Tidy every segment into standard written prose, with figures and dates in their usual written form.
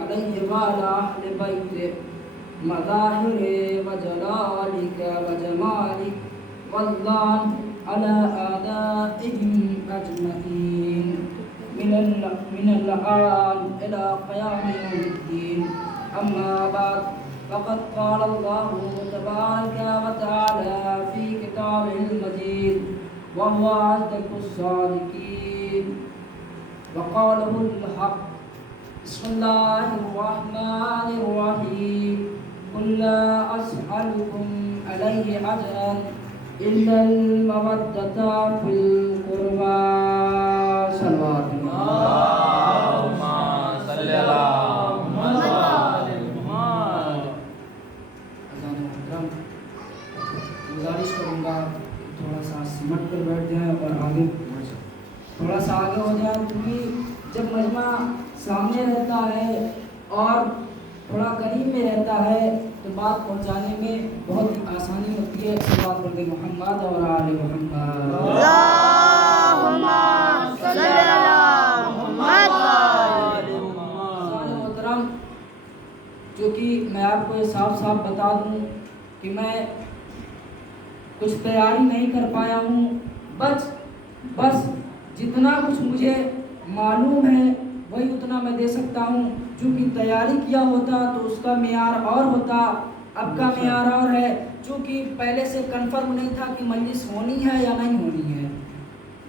عليه وعلى أهل بيته مظاهر وجلالك وجمالك واللعن على أعدائهم أجمعين من الآن إلى قيام يوم الدين. أما بعد فقد قال الله تبارك وتعالى في كتابه المجيد وهو أصدق الصادقين وقوله الحق. بسم الله الرحمن الرحيم. قل لا أسألكم عليه أجرا إلا المودة في القربى. صلوات اللهم صل على گزارش کروں گا تھوڑا سا سمٹ کر بیٹھ جائیں اور آگے تھوڑا سا آگے ہو جائیں، کیونکہ جب مجمع سامنے رہتا ہے اور تھوڑا قریب میں رہتا ہے تو بات پہنچانے میں بہت آسانی ہوتی ہے. صلوات پڑھ کے محمد اور آل محمد. اللہم صلی علی محمد. محترم، جو کہ میں آپ کو یہ صاف صاف بتا دوں کہ میں کچھ تیاری نہیں کر پایا ہوں، بس جتنا کچھ مجھے معلوم ہے وہی اتنا میں دے سکتا ہوں. چونکہ تیاری کیا ہوتا تو اس کا معیار اور ہوتا، اب کا معیار اور ہے. چونکہ پہلے سے کنفرم نہیں تھا کہ مجلس ہونی ہے یا نہیں ہونی ہے،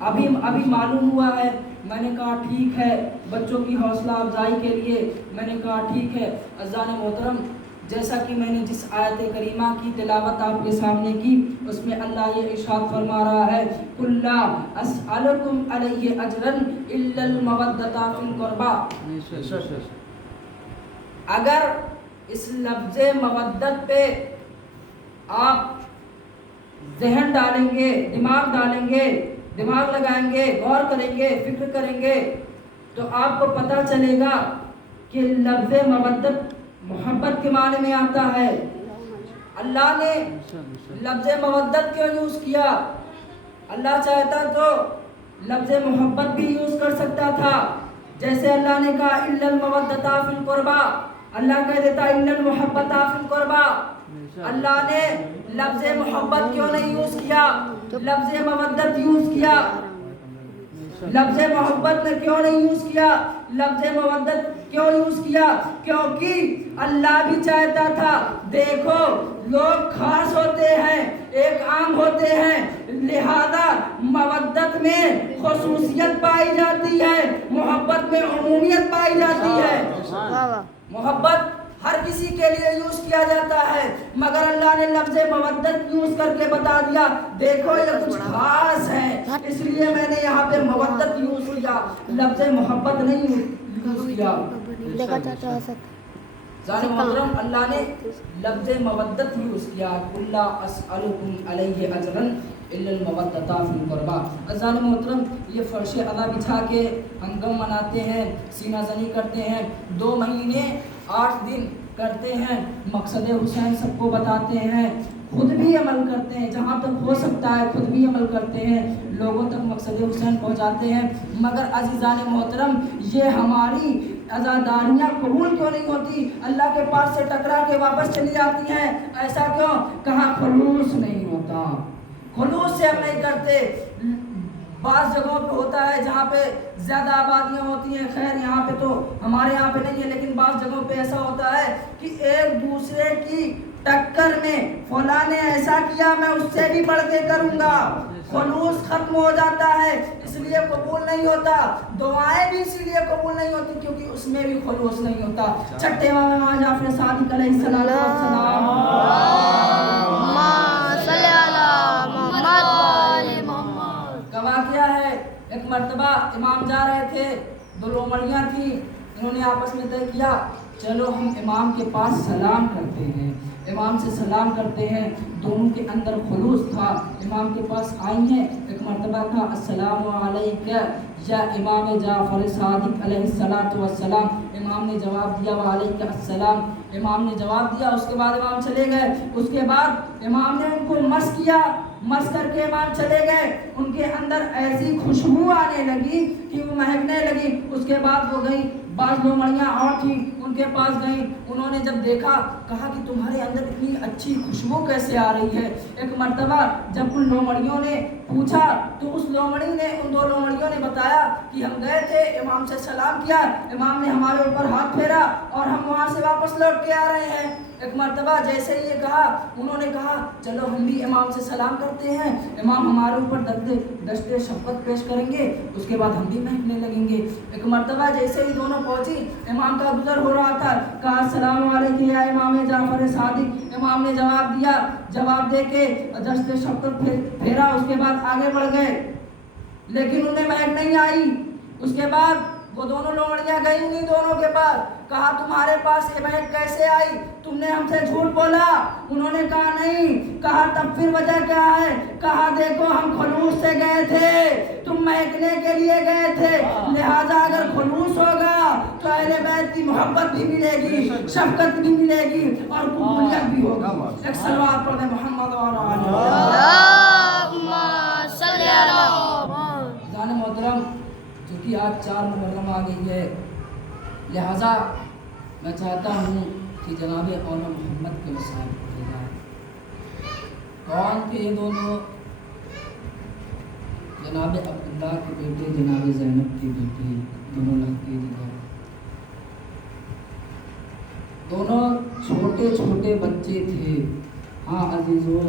ابھی معلوم ہوا ہے. میں نے کہا ٹھیک ہے، بچوں کی حوصلہ افزائی کے لیے میں نے کہا ٹھیک ہے. عزیزان محترم، جیسا کہ میں نے جس آیت کریمہ کی تلاوت آپ کے سامنے کی، اس میں اللہ یہ ارشاد فرما رہا ہے قُل لَا أَسْأَلُكُمْ عَلَيْهِ أَجْرًا إِلَّا الْمَوَدَّةَ فِي الْقُرْبَى. اگر اس لفظ مودت پہ آپ ذہن ڈالیں گے، دماغ ڈالیں گے، دماغ لگائیں گے، غور کریں گے، فکر کریں گے، تو آپ کو پتہ چلے گا کہ لفظ مودت محبت کے معنی میں آتا ہے. اللہ نے لفظ مودت کیوں یوز کیا؟ اللہ چاہتا تو لفظ محبت بھی یوز کر سکتا تھا. جیسے اللہ نے کہا الا المودۃ فی القربى، اللہ کہہ دیتا الا المحبۃ فی القربى. اللہ نے لفظ محبت کیوں نہیں یوز کیا، لفظ مودت یوز کیا؟ لفظ محبت نے کیوں نہیں یوز کیا، لفظ مودت کیوں یوز کیا؟ کیونکہ اللہ بھی چاہتا تھا دیکھو لوگ خاص ہوتے ہیں، ایک عام ہوتے ہیں، لہذا مودت میں خصوصیت پائی جاتی ہے، محبت میں عمومیت پائی جاتی ہے. محبت ہر کسی کے لیے یوز کیا جاتا ہے، مگر اللہ نے لفظ مودت یوز کر کے بتا دیا دیکھو یہ کچھ خاص ہے، اس لیے میں نے یہاں پہ مودت یوز کیا، لفظ محبت نہیں یوز کیا. ظاہر محترم، اللہ نے لفظ مودت یوز کیا. قُل لَا أَسْأَلُكُمْ عَلَيْهِ أَجْرًا إِلَّا الْمَوَدَّةَ فِي الْقُرْبَى. ظاہر محترم، یہ فرش ادا بچھا کے ہم غم مناتے ہیں، سینہ زنی کرتے ہیں، 2 مہینے 8 دن کرتے ہیں، مقصد حسین سب کو بتاتے ہیں، خود بھی عمل کرتے ہیں، جہاں تک ہو سکتا ہے خود بھی عمل کرتے ہیں، لوگوں تک مقصد حسین پہنچاتے ہیں. مگر عزیزان محترم، یہ ہماری عزاداریاں قبول کیوں نہیں ہوتی؟ اللہ کے پاس سے ٹکرا کے واپس چلی جاتی ہیں. ایسا کیوں؟ کہاں خلوص نہیں ہوتا، خلوص سے ہم نہیں کرتے. بعض جگہوں پہ ہوتا ہے جہاں پہ زیادہ آبادیاں ہوتی ہیں، خیر یہاں پہ تو ہمارے یہاں پہ نہیں ہے، لیکن بعض جگہوں پہ ایسا ہوتا ہے کہ ایک دوسرے کی ٹکر میں فلاں نے ایسا کیا میں اس سے بھی بڑھ کے کروں گا، خلوص ختم ہو جاتا ہے، اس لیے قبول نہیں ہوتا. دعائیں بھی اسی لیے قبول نہیں ہوتی کیونکہ اس میں بھی خلوص نہیں ہوتا. چھٹے امام جعفر صادق علیہ السلام گواہ کیا ہے. ایک مرتبہ امام جا رہے تھے، 2 لومڑیاں تھیں، انہوں نے آپس میں طے کیا چلو ہم امام کے پاس سلام کرتے ہیں، امام سے سلام کرتے ہیں. دونوں کے اندر خلوص تھا. امام کے پاس آئی ہیں، ایک مرتبہ کہا السلام علیکہ یا امام جعفر صادق علیہ السلام. امام نے جواب دیا وعلیکم السلام. امام نے جواب دیا، اس کے بعد امام چلے گئے. اس کے بعد امام نے ان کو مس کیا، مس کر کے امام چلے گئے. ان کے اندر ایسی خوشبو آنے لگی کہ وہ مہکنے لگی. اس کے بعد وہ گئی बाज लोमड़ियाँ और थी, उनके पास गई। उन्होंने जब देखा, कहा कि तुम्हारे अंदर इतनी अच्छी खुशबू कैसे आ रही है। एक मर्तबा जब उन लोमड़ियों ने पूछा तो उस लोमड़ी ने, उन दो लोमड़ियों ने बताया कि हम गए थे, इमाम से सलाम किया, इमाम ने हमारे ऊपर हाथ फेरा और हम वहाँ से वापस लौट के आ रहे हैं। एक मर्तबा जैसे ही ये कहा, उन्होंने कहा चलो हम भी इमाम से सलाम करते हैं, इमाम हमारे ऊपर दस्ते शफ़क़त पेश करेंगे, उसके बाद हम भी महकने लगेंगे। एक मर्तबा जैसे ही दोनों पहुंची, इमाम का गुजर हो रहा था, कहा अस्सलाम वालेकुम या इमाम जाफ़र सादिक। इमाम ने जवाब दिया, जवाब दे के दस्ते शफ़क़त फेरा, उसके बाद आगे बढ़ गए, लेकिन उन्हें महक नहीं आई। उसके बाद वो दोनों लोमड़ियाँ गई उन्हीं दोनों के पास, कहा तुम्हारे पास ये महक कैसे आई, तुमने हमसे झूठ बोला। उन्होंने कहा नहीं। कहा तब फिर वजह क्या है। कहा देखो हम खुलूस से गए थे, तुम महकने के लिए गए थे, लिहाजा अगर खुलूस होगा तो अहले बैत की मोहब्बत भी मिलेगी, शफकत भी मिलेगी और कबूलियत भी होगी। एक सलवात पढ़े मोहम्मद और जान मोहतरम, क्योंकि आज 4 मुहर्रम आ गई है, लिहाजा मैं चाहता हूँ कि जनाब औला मोहम्मद के मसाइल पढ़े जाए। कौन थे ये दोनों? जनाब अब्दुल्ला के बेटे, जनाब ज़ैनब के बेटे, दोनों लगते थे। दोनों छोटे छोटे बच्चे थे। हाँ अजीज़ों,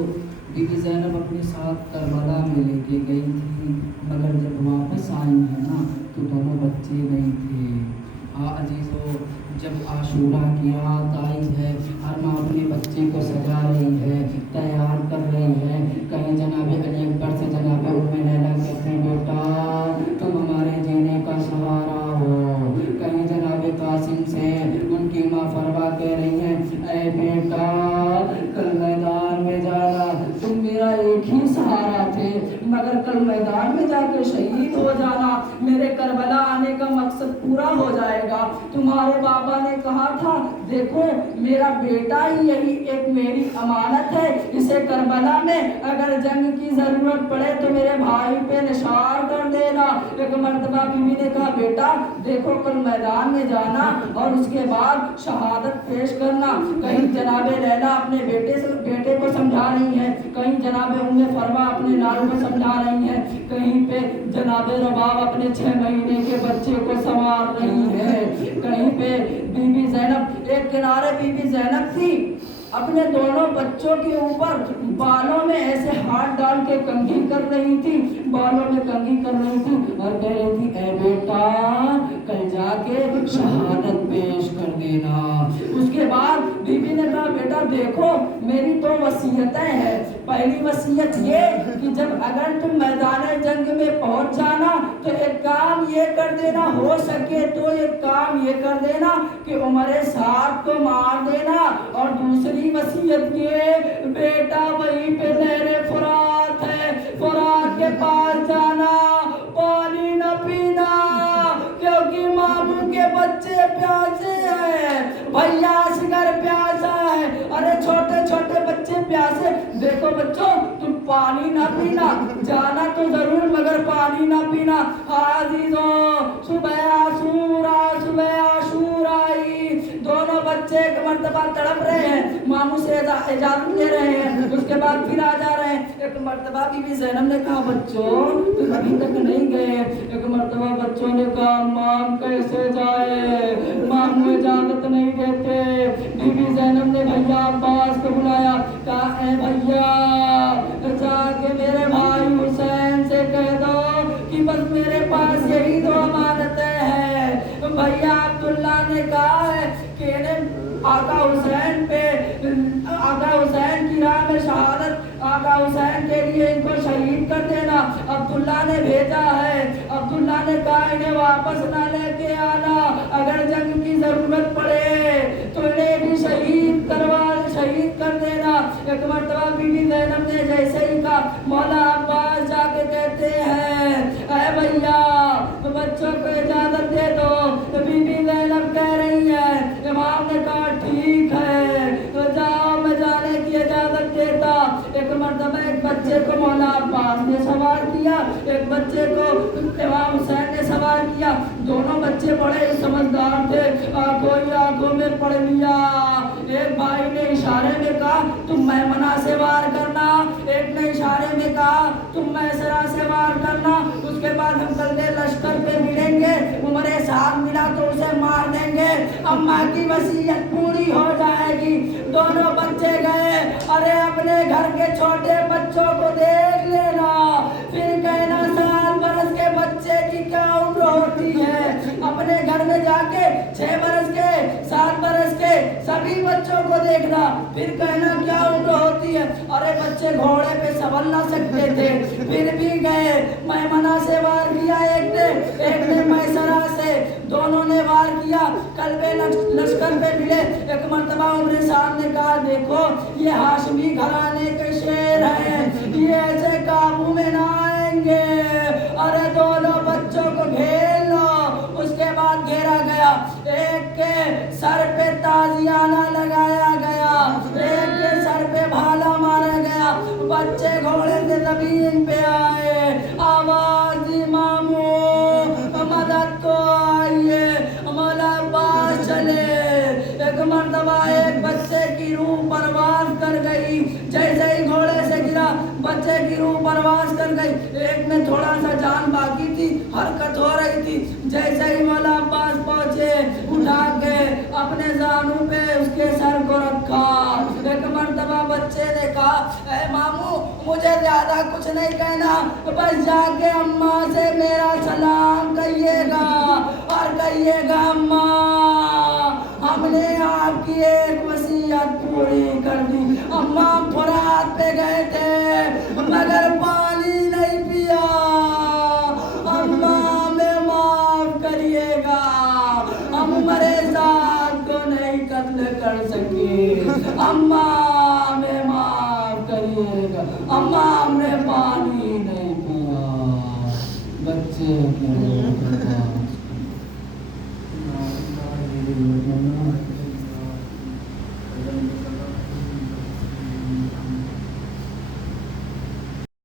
बीबी ज़ैनब अपने साथ करबला में लेके गई थी, मगर जब वापस आई है ना तो दोनों बच्चे नहीं थे। हाँ अजीज़ों, जब आशूरा की रात आई है, हर माँ अपने बच्चे को सजा रही है, तैयार कर रही है। कहीं जनाब अली अकबर से जनाब उम्मे लैला कहते हैं बेटा तुम हमारे जीने का सहारा हो। कहीं जनाब कासिम से उनकी माँ फरवा कह रही है, ऐ बेटा कल मैदान में जाना, तुम मेरा एक ही सहारा थे, मगर कल मैदान में जाकर शहीद हो जाना, मेरे करबला आने का मकसद पूरा हो जाएगा। तुम्हारे बाबा ने कहा था देखो मेरा बेटा ही यही एक मेरी अमानत है, इसे करबला में अगर जंग की जरूरत पड़े तो मेरे भाई पे निशार कर देना। एक मर्तबा बीवी ने कहा बेटा देखो कल मैदान में जाना और उसके बाद शहादत पेश करना। कहीं जनाबे लैला अपने बेटे को समझा रही है, कहीं जनाबे उम्मे फरवा अपने लाल को समझा रही है, कहीं पे जनाबे रबाब अपने 6 महीने के बच्चे को संवार रही है, कहीं पे बीबी ज़ैनब, एक किनारे बीबी ज़ैनब थी, अपने दोनों बच्चों के ऊपर बालों में ऐसे हाथ डाल के कंघी कर रही थी, बालों में कंघी कर रही थी और कह रही थी ऐ बेटा कल जाके शहादत पेश कर देना। उसके बाद बीबी ने कहा बेटा देखो मेरी 2 वसीयतें हैं। पहली वसीयत ये कि जब अगर तुम मैदान जंग में पहुंच जाना तो एक काम ये कर देना, हो सके तो एक काम ये कर देना कि उमर साहब को मार देना। और दूसरी वसीयत ये बेटा वहीं पे नहरे फुरात है, फुरात के पास जाना, पानी न पीना क्योंकि मामू के बच्चे प्यासे हैं, भैया असगर प्यासा है, अरे छोटे छोटे बच्चे प्यासे। देखो बच्चों तुम पानी ना पीना, जाना तो जरूर मगर पानी ना पीना। अजीजों सुबह आशूरा आई, दोनों बच्चे एक मर्तबा तड़प रहे हैं, मामू से इजाजत ले रहे हैं, उसके बाद फिर आ जा रहे हैं। एक मर्तबा बीबी ज़ैनब ने कहा बच्चों तुम अभी तक नहीं गए। एक मर्तबा बच्चों ने कहा माम कैसे जाए, मामू इजाजत नहीं देते। बीबी ज़ैनब ने भैया अब्बास को बुलाया, कहा ए भैया जाके मेरे भाई हुसैन से कह दो कि बस मेरे पास यही 2 अमानतें हैं। भैया अब्दुल्ला ने कहा है कि आका हुसैन की राह में शहादत, आका हुसैन के लिए इनको शहीद कर देना। अब्दुल्ला ने भेजा है, अब्दुल्ला ने कहा इन्हें वापस ना लेके आना, अगर जंग की जरूरत पड़े तो इन्हें भी शहीद कर देना। एक मर्तबा बीबी ज़ैनब ने जैसे ही कहा मौला अब्बास जाके कहते हैं ऐ भैया बच्चों को इजाजत दे दो। तो बीबी ज़ैनब कह रही है, इमाम ने कहा ठीक है तो जाओ मैं जाने की इजाजत देता। एक मर्तबा एक बच्चे को मौला अब्बास ने सवार किया, एक बच्चे को इमाम हुसैन ने सवार किया। दोनों बच्चे बड़े समझदार थे, आंखों ही आंखों में पढ़ लिया। एक भाई ने इशारे में कहा तुम मैमना से वार करना, एक ने इशारे में कहा तुम मैसरा से वार करना। उसके बाद हम कल के लश्कर पे मिलेंगे, उम्र साथ मिला तो उसे मार देंगे, अम्मा की वसीयत पूरी हो जाएगी। दोनों बच्चे गए। अरे अपने घर के छोटे बच्चों को देख लेना, फिर कहना 7 बरस के बच्चे की क्या उम्र होती है। अपने घर में जाके 6 बरस के 7 बरस के सभी बच्चों को देखना, फिर कहना क्या उम्र होती है। अरे बच्चे घोड़े पे संभल ना सकते थे, फिर भी गए। मैमना से वार किया एक ने मैसरा से, दोनों ने वार किया। कल पे लश्कर पे मिले। एक मर्तबा उम्र साहब ने कहा देखो ये हाशमी घराने के शेर हैं, ये ऐसे काबू में ना आएंगे। अरे दोनों बच्चों को घेर लो। उसके बाद घेरा गया, एक के सर पे ताजियाना लगाया गया, एक के सर पे भाला मारा गया। बच्चे घोड़े से जमीन पे आए, आवाज दी मामू मदद को आइए, मौला अब्बास चले। एक मर्तबा एक बच्चे की रूह परवाज कर गई। जैसे ही घोड़े से गिरा बच्चे की रूह परवाज कर गई। एक में थोड़ा सा जान बाकी थी, हरकत हो रही थी। जैसे ही मौला अब्बास पहुंचे, उठा के अपने जानू पे उसके सर को रखा। एक मर्तबा बच्चे ने कहा ऐ मामू मुझे ज्यादा कुछ नहीं कहना, बस जाके अम्मा से मेरा सलाम कहिएगा और कहिएगा अम्मा हमने आपकी एक वसीयत पूरी कर दी। अम्मा फुरात पे गए थे मगर पानी नहीं पिया, अम्मा हमें माफ करिएगा, हम मरे साथ को नहीं कत्ल कर सके, अम्मा हमें माफ करिएगा, अम्मा हमने पानी नहीं पिया। बच्चे के